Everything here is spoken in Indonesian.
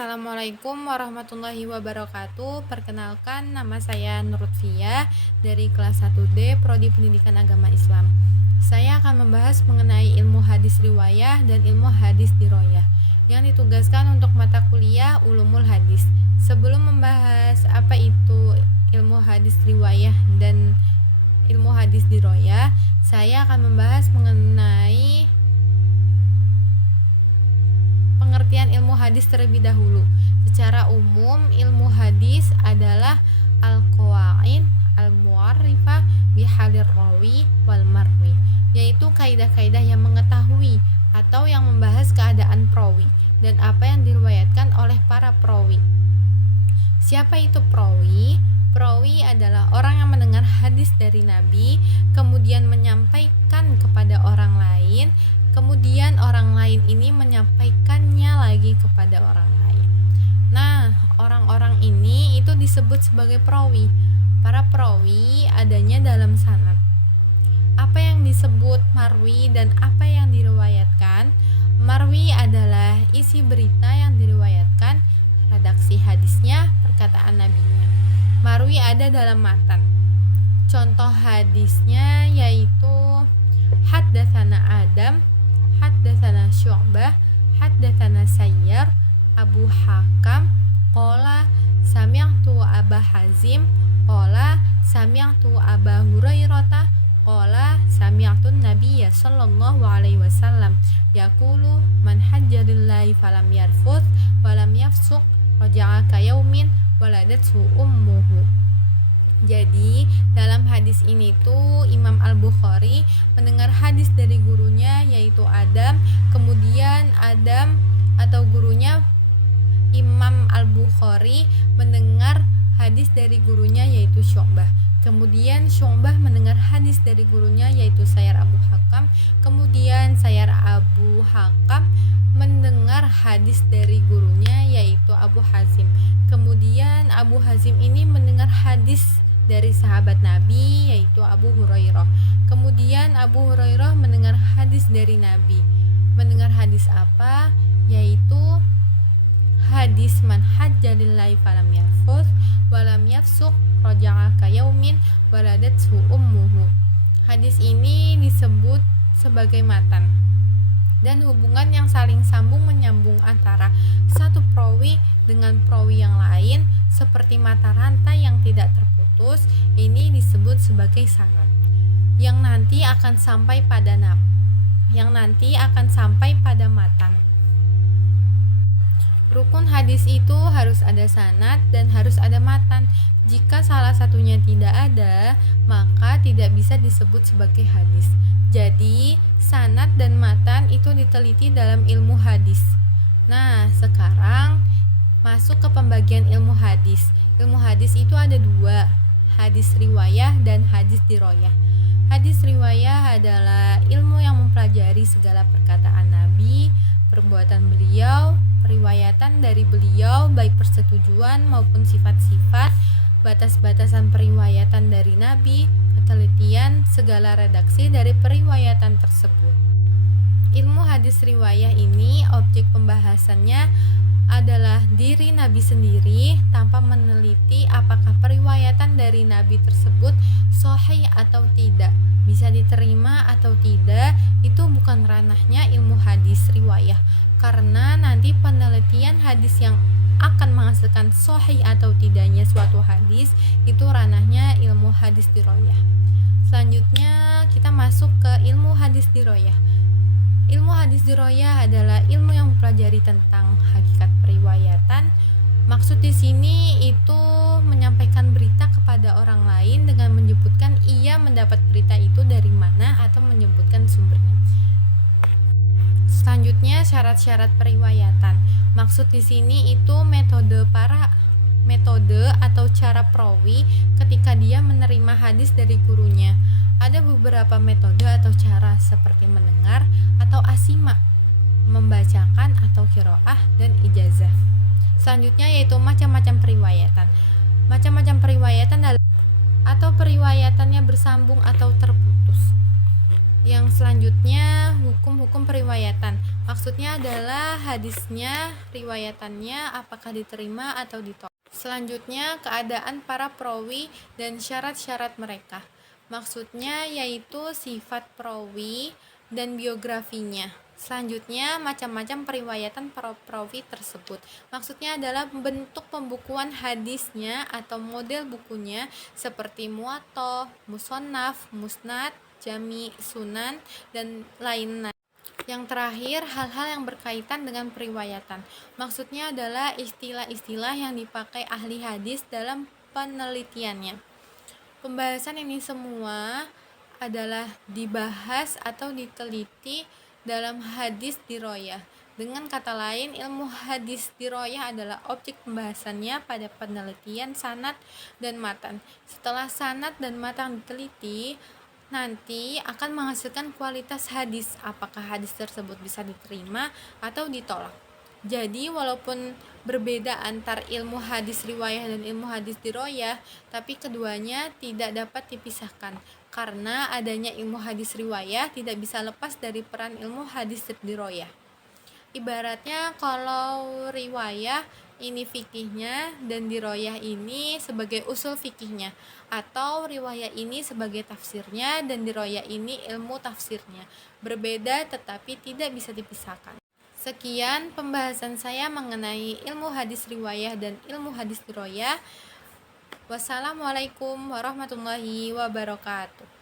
Assalamualaikum warahmatullahi wabarakatuh. Perkenalkan, nama saya Nurutfia dari kelas 1D Prodi Pendidikan Agama Islam. Saya akan membahas mengenai ilmu hadis riwayah dan ilmu hadis diroyah yang ditugaskan untuk mata kuliah Ulumul Hadis. Sebelum membahas apa itu ilmu hadis riwayah dan ilmu hadis diroyah, saya akan membahas mengenai pengertian ilmu hadis terlebih dahulu. Secara umum, ilmu hadis adalah al-qawaid al-mu'arrifah bihalir rawi wal marwi, yaitu kaidah-kaidah yang mengetahui atau yang membahas keadaan perawi dan apa yang diriwayatkan oleh para perawi. Siapa itu perawi? Perawi adalah orang yang mendengar hadis dari Nabi, kemudian menyampaikan kepada orang lain, kemudian orang lain ini menyampaikannya lagi kepada orang lain. Nah, orang-orang ini itu disebut sebagai perawi. Para perawi adanya dalam sanad. Apa yang disebut marwi dan apa yang diriwayatkan? Marwi adalah isi berita yang diriwayatkan, redaksi hadisnya, perkataan nabinya. Marwi ada dalam matan. Contoh hadisnya yaitu haddatsana Adam, haddatsana Syu'bah, haddatsana Sayyar, Abu Hakam, qala sami'tu Aba Hazim, qala sami'tu Aba Hurairah, qala sami'tu Nabiyya sallallahu alaihi wasallam yaqulu man hajja lillahi falam yarfuth walam yafsuq raja'a ka yaumin waladathu ummuhu. Jadi dalam hadis ini tuh Imam Al-Bukhari mendengar hadis dari gurunya yaitu Adam, kemudian Adam atau gurunya Imam Al-Bukhari mendengar hadis dari gurunya yaitu Syu'bah. Kemudian Syu'bah mendengar hadis dari gurunya yaitu Sayyar Abu Hakam. Kemudian Sayyar Abu Hakam mendengar hadis dari gurunya yaitu Abu Hazim. Kemudian Abu Hazim ini mendengar hadis dari sahabat Nabi yaitu Abu Hurairah. Kemudian Abu Hurairah mendengar hadis dari Nabi. Mendengar hadis apa? Yaitu hadis man hajja lillahi falam yarfuth walam yafsuq raja'a ka yaumin waladathu ummuhu. Hadis ini disebut sebagai matan dan hubungan yang saling sambung menyambung antara satu perawi dengan perawi yang lain seperti mata rantai yang tidak terputus, ini disebut sebagai sanad yang nanti akan sampai pada matan. Rukun hadis itu harus ada sanad dan harus ada matan. Jika salah satunya tidak ada, maka tidak bisa disebut sebagai hadis. Jadi, sanad dan matan itu diteliti dalam ilmu hadis. Nah, sekarang masuk ke pembagian ilmu hadis. Ilmu hadis itu ada dua, hadis riwayah dan hadis diroyah. Hadis riwayah adalah ilmu yang mempelajari segala perkataan Nabi, perbuatan beliau, periwayatan dari beliau, baik persetujuan maupun sifat-sifat, batas-batasan periwayatan dari Nabi, ketelitian segala redaksi dari periwayatan tersebut. Ilmu hadis riwayah ini objek pembahasannya adalah diri Nabi sendiri tanpa meneliti apakah periwayatan dari Nabi tersebut sahih atau tidak, bisa diterima atau tidak. Itu bukan ranahnya ilmu hadis riwayah, karena nanti penelitian hadis yang akan menghasilkan sahih atau tidaknya suatu hadis itu ranahnya ilmu hadis diroyah. Selanjutnya kita masuk ke ilmu hadis diroyah. Ilmu hadis diroyah adalah ilmu yang mempelajari tentang hakikat periwayatan. Maksud di sini itu menyampaikan berita kepada orang lain dengan menyebutkan ia mendapat berita itu dari mana atau menyebutkan sumbernya. Selanjutnya syarat-syarat periwayatan. Maksud di sini itu metode atau cara perawi ketika dia menerima hadis dari gurunya. Ada beberapa metode atau cara seperti mendengar atau asima, membacakan atau qiraah dan ijazah. Selanjutnya yaitu macam-macam periwayatan. Macam-macam periwayatan atau periwayatannya bersambung atau terputus. Yang selanjutnya hukum-hukum periwayatan. Maksudnya adalah hadisnya, riwayatannya apakah diterima atau ditolak. Selanjutnya keadaan para perawi dan syarat-syarat mereka. Maksudnya yaitu sifat perawi dan biografinya. Selanjutnya macam-macam periwayatan para perawi tersebut. Maksudnya adalah bentuk pembukuan hadisnya atau model bukunya seperti muwatta, musannaf, musnad, jami, sunan, dan lain-lain. Yang terakhir, hal-hal yang berkaitan dengan periwayatan. Maksudnya adalah istilah-istilah yang dipakai ahli hadis dalam penelitiannya. Pembahasan ini semua adalah dibahas atau diteliti dalam hadis diroyah. Dengan kata lain, ilmu hadis diroyah adalah objek pembahasannya pada penelitian sanad dan matan. Setelah sanad dan matan diteliti, nanti akan menghasilkan kualitas hadis, apakah hadis tersebut bisa diterima atau ditolak. Jadi walaupun berbeda antar ilmu hadis riwayah dan ilmu hadis diroyah, tapi keduanya tidak dapat dipisahkan karena adanya ilmu hadis riwayah tidak bisa lepas dari peran ilmu hadis diroyah. Ibaratnya kalau riwayah ini fikihnya dan diroyah ini sebagai usul fikihnya, atau riwayah ini sebagai tafsirnya dan diroyah ini ilmu tafsirnya. Berbeda tetapi tidak bisa dipisahkan. Sekian pembahasan saya mengenai ilmu hadis riwayah dan ilmu hadis diroyah. Wassalamualaikum warahmatullahi wabarakatuh.